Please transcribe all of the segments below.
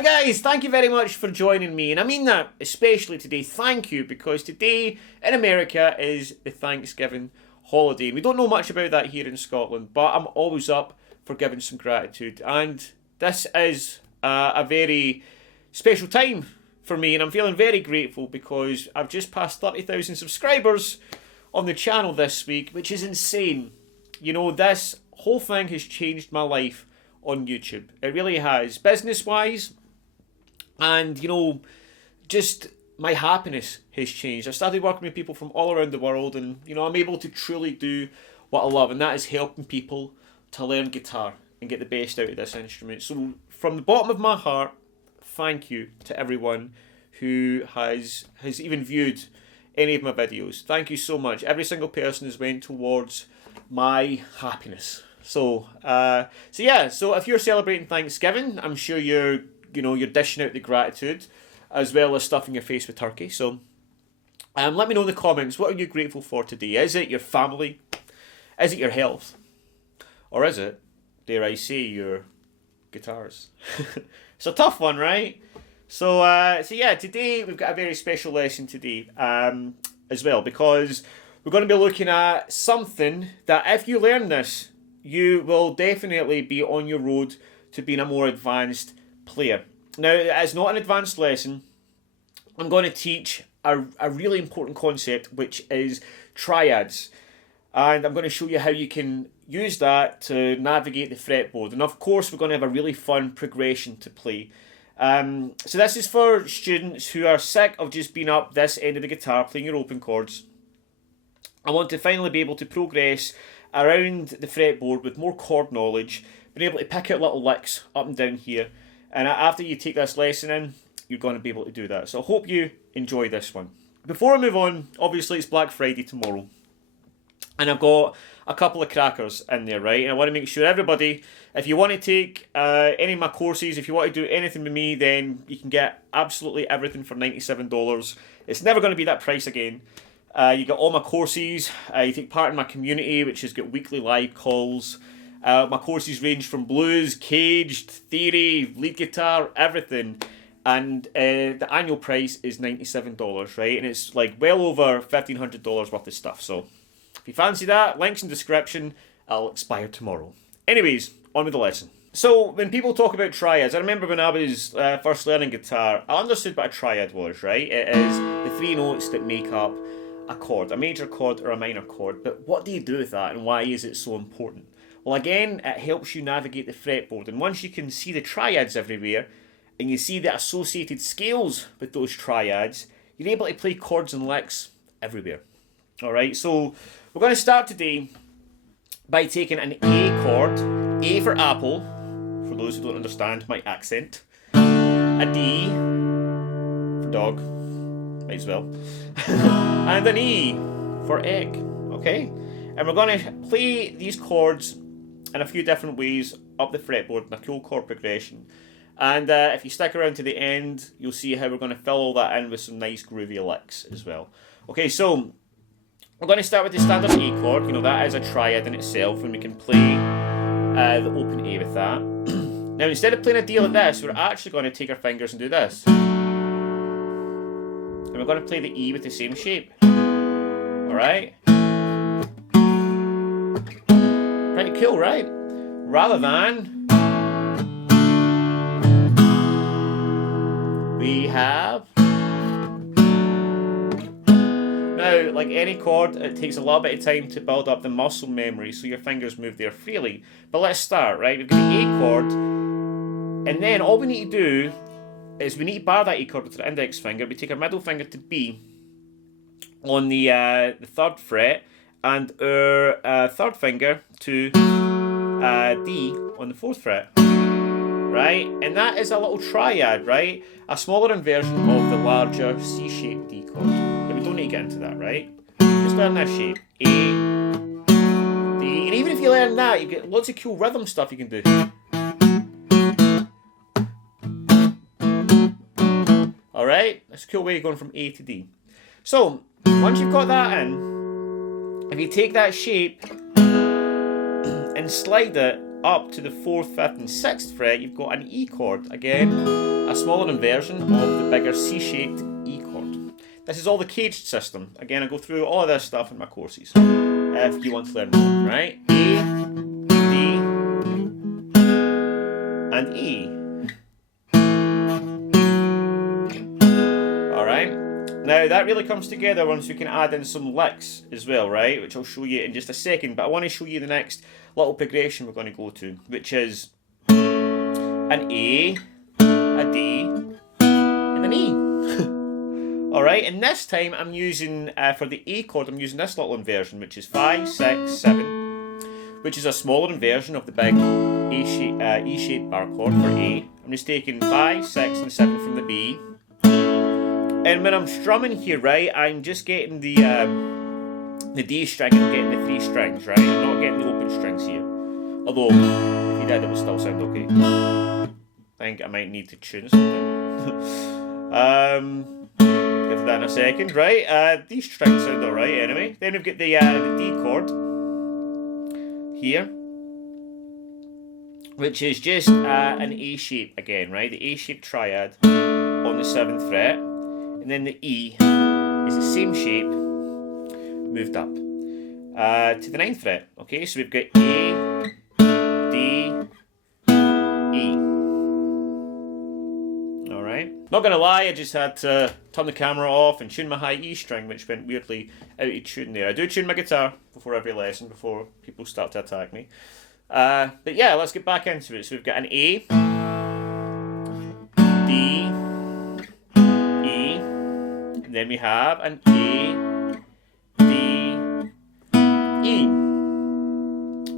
Hi guys, thank you very much for joining me, and I mean that especially today. Thank you, because today in America is the Thanksgiving holiday. We don't know much about that here in Scotland, but I'm always up for giving some gratitude, and this is a very special time for me, and I'm feeling very grateful because I've just passed 30,000 subscribers on the channel this week, which is insane. You know, this whole thing has changed my life on YouTube. It really has, business wise, and you know, just my happiness has changed. I started working with people from all around the world, and you know, I'm able to truly do what I love, and that is helping people to learn guitar and get the best out of this instrument. So from the bottom of my heart, thank you to everyone who has even viewed any of my videos. Thank you so much. Every single person has went towards my happiness. So if you're celebrating Thanksgiving, I'm sure you're dishing out the gratitude as well as stuffing your face with turkey. So let me know in the comments, what are you grateful for today? Is it your family? Is it your health? Or is it, dare I say, your guitars? It's a tough one, right? So today we've got a very special lesson today as well, because we're going to be looking at something that if you learn this, you will definitely be on your road to being a more advanced player. Now, it's not an advanced lesson. I'm going to teach a really important concept, which is triads. And I'm going to show you how you can use that to navigate the fretboard. And of course, we're going to have a really fun progression to play. So this is for students who are sick of just being up this end of the guitar playing your open chords. I want to finally be able to progress around the fretboard with more chord knowledge, being able to pick out little licks up and down here. And after you take this lesson in, you're going to be able to do that. So I hope you enjoy this one. Before I move on, obviously it's Black Friday tomorrow. And I've got a couple of crackers in there, right? And I want to make sure everybody, if you want to take any of my courses, if you want to do anything with me, then you can get absolutely everything for $97. It's never going to be that price again. You get all my courses, you take part in my community, which has got weekly live calls. My courses range from blues, caged, theory, lead guitar, everything. And the annual price is $97, right? And it's like well over $1,500 worth of stuff. So if you fancy that, links in the description. I'll expire tomorrow. Anyways, on with the lesson. So when people talk about triads, I remember when I was first learning guitar, I understood what a triad was, right? It is the three notes that make up a chord, a major chord or a minor chord. But what do you do with that, and why is it so important? Well, again, it helps you navigate the fretboard, and once you can see the triads everywhere and you see the associated scales with those triads, you're able to play chords and licks everywhere. Alright, so we're going to start today by taking an A chord, A for apple, for those who don't understand my accent, a D for dog, might as well, and an E for egg, okay? And we're going to play these chords in a few different ways up the fretboard in a cool chord progression. And if you stick around to the end, you'll see how we're going to fill all that in with some nice groovy licks as well. Okay, so we're going to start with the standard A chord. You know, that is a triad in itself, and we can play the open A with that. Now, instead of playing a D like this, we're actually going to take our fingers and do this. And we're going to play the E with the same shape. Alright? Pretty cool, right? Rather than we have. Now, like any chord, it takes a little bit of time to build up the muscle memory so your fingers move there freely. But let's start, right? We've got the A chord, and then all we need to do is we need to bar that A chord with the index finger. We take our middle finger to B on the 3rd fret, and our third finger to D on the 4th fret, right? And that is a little triad, right? A smaller inversion of the larger C-shaped D chord. But we don't need to get into that, right? Just learn that shape. A, D, and even if you learn that, you get lots of cool rhythm stuff you can do. Alright? That's a cool way of going from A to D. So, once you've got that in, if you take that shape and slide it up to the 4th, 5th and 6th fret, you've got an E chord. Again, a smaller inversion of the bigger C-shaped E chord. This is all the caged system. Again, I go through all of this stuff in my courses. If you want to learn more, right? A, D, and E. Alright? Now that really comes together once we can add in some licks as well, right? Which I'll show you in just a second, but I want to show you the next little progression we're going to go to, which is an A, a D, and an E. Alright, and this time I'm using, for the A chord, I'm using this little inversion, which is 5, 6, 7, which is a smaller inversion of the big E-shaped bar chord for A. I'm just taking 5, 6, and 7 from the B. And when I'm strumming here, right, I'm just getting the D string and getting the 3 strings, right? I'm not getting the open strings here. Although, if you did, it would still sound okay. I think I might need to tune something. Get to that in a second, right? These strings sound alright anyway. Then we've got the D chord here, which is just an A shape again, right? The A shaped triad on the 7th fret, and then the E is the same shape moved up to the 9th fret. Okay, so we've got A, D, E. Alright. Not gonna lie, I just had to turn the camera off and tune my high E string, which went weirdly out of tune there. I do tune my guitar before every lesson, before people start to attack me. But yeah, let's get back into it. So we've got an A, D, E, and then we have an A, D, E.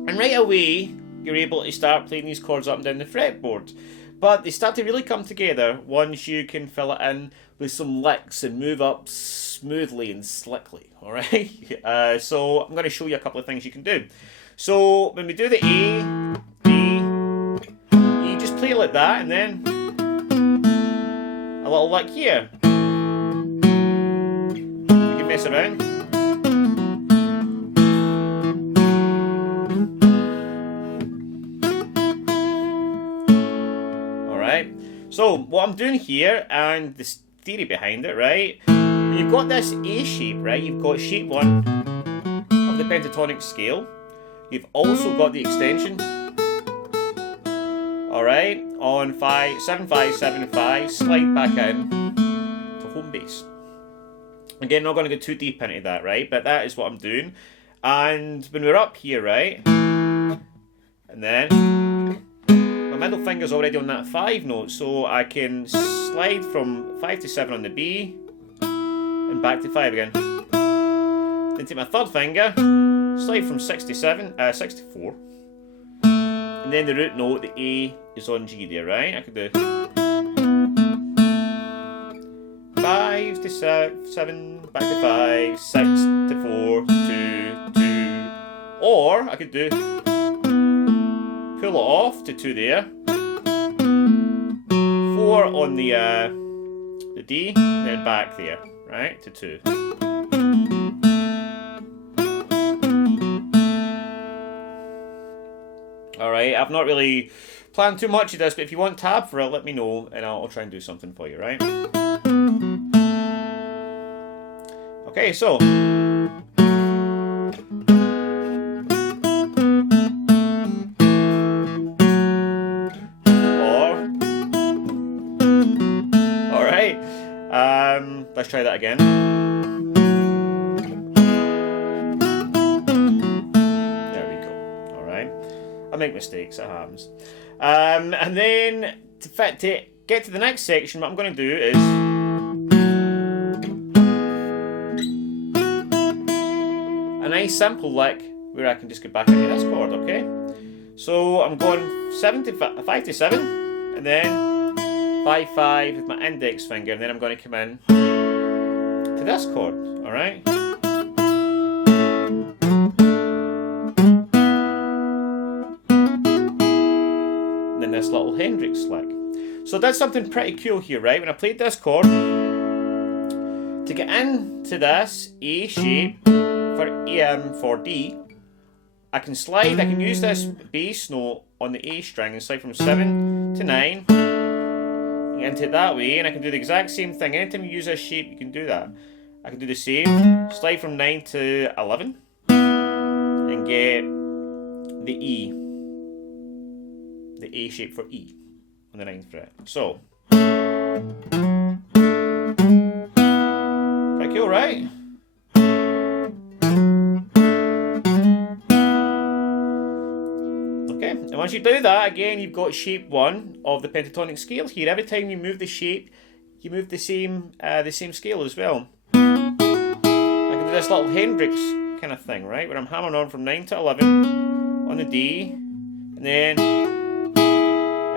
And right away, you're able to start playing these chords up and down the fretboard. But they start to really come together once you can fill it in with some licks and move up smoothly and slickly, alright? So I'm going to show you a couple of things you can do. So when we do the A, D, you just play like that and then a little lick here. You can mess around. So what I'm doing here, and the theory behind it, right? When you've got this A shape, right? You've got shape 1 of the pentatonic scale. You've also got the extension, alright, on 5, 7, 5, 7, 5, slide back in to home bass. Again, not going to go too deep into that, right? But that is what I'm doing. And when we're up here, right? And then my middle finger's already on that 5 note, so I can slide from 5 to 7 on the B and back to 5 again. Then take my 3rd finger, slide from 6 to 7, 6 to 4, and then the root note, the A, is on G there, right? I could do 5 to 7, back to 5, 6 to 4, 2, 2, or I could do pull it off to 2 there, 4 on the D, then back there, right, to 2. Alright, I've not really planned too much of this, but if you want tab for it, let me know, and I'll try and do something for you, right? Okay, so let's try that again. There we go. Alright. I make mistakes, it happens. And then to get to the next section, what I'm going to do is a nice simple lick where I can just get back into this chord, okay? So I'm going 5 to 7, and then 5, 5 with my index finger, and then I'm going to come in to this chord, alright? And then this little Hendrix lick. So that's something pretty cool here, right? When I played this chord, to get into this A shape for D, I can slide, I can use this bass note on the A string and slide from 7 to 9, into it that way, and I can do the exact same thing. Anytime you use a shape, you can do that. I can do the same, slide from 9 to 11, and get the E, the A shape for E on the 9th fret. So, pretty cool, right? Okay, and once you do that, again, you've got shape 1 of the pentatonic scale here. Every time you move the shape, you move the same scale as well. I can do this little Hendrix kind of thing, right, where I'm hammering on from 9 to 11 on the D, and then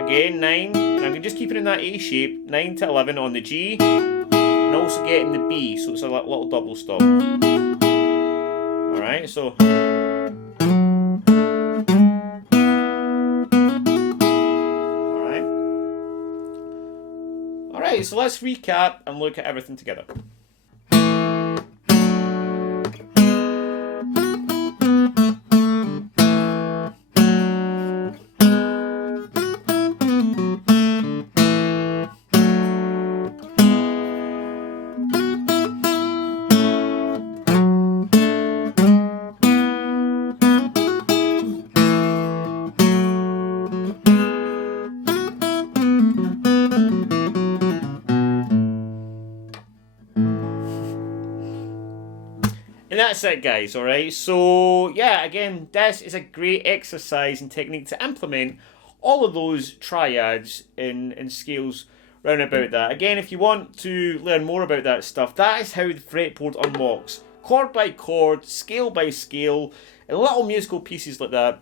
again 9, and I'm just keeping in that A shape, 9 to 11 on the G, and also getting the B, so it's a little double stop. Alright, so Alright, so let's recap and look at everything together. And that's it, guys, alright? So, yeah, again, this is a great exercise and technique to implement all of those triads in scales round about that. Again, if you want to learn more about that stuff, that is how the fretboard unlocks. Chord by chord, scale by scale, and little musical pieces like that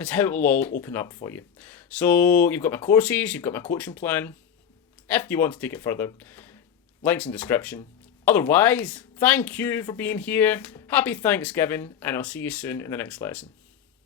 is how it will all open up for you. So, you've got my courses, you've got my coaching plan. If you want to take it further, links in the description. Otherwise, thank you for being here. Happy Thanksgiving, and I'll see you soon in the next lesson.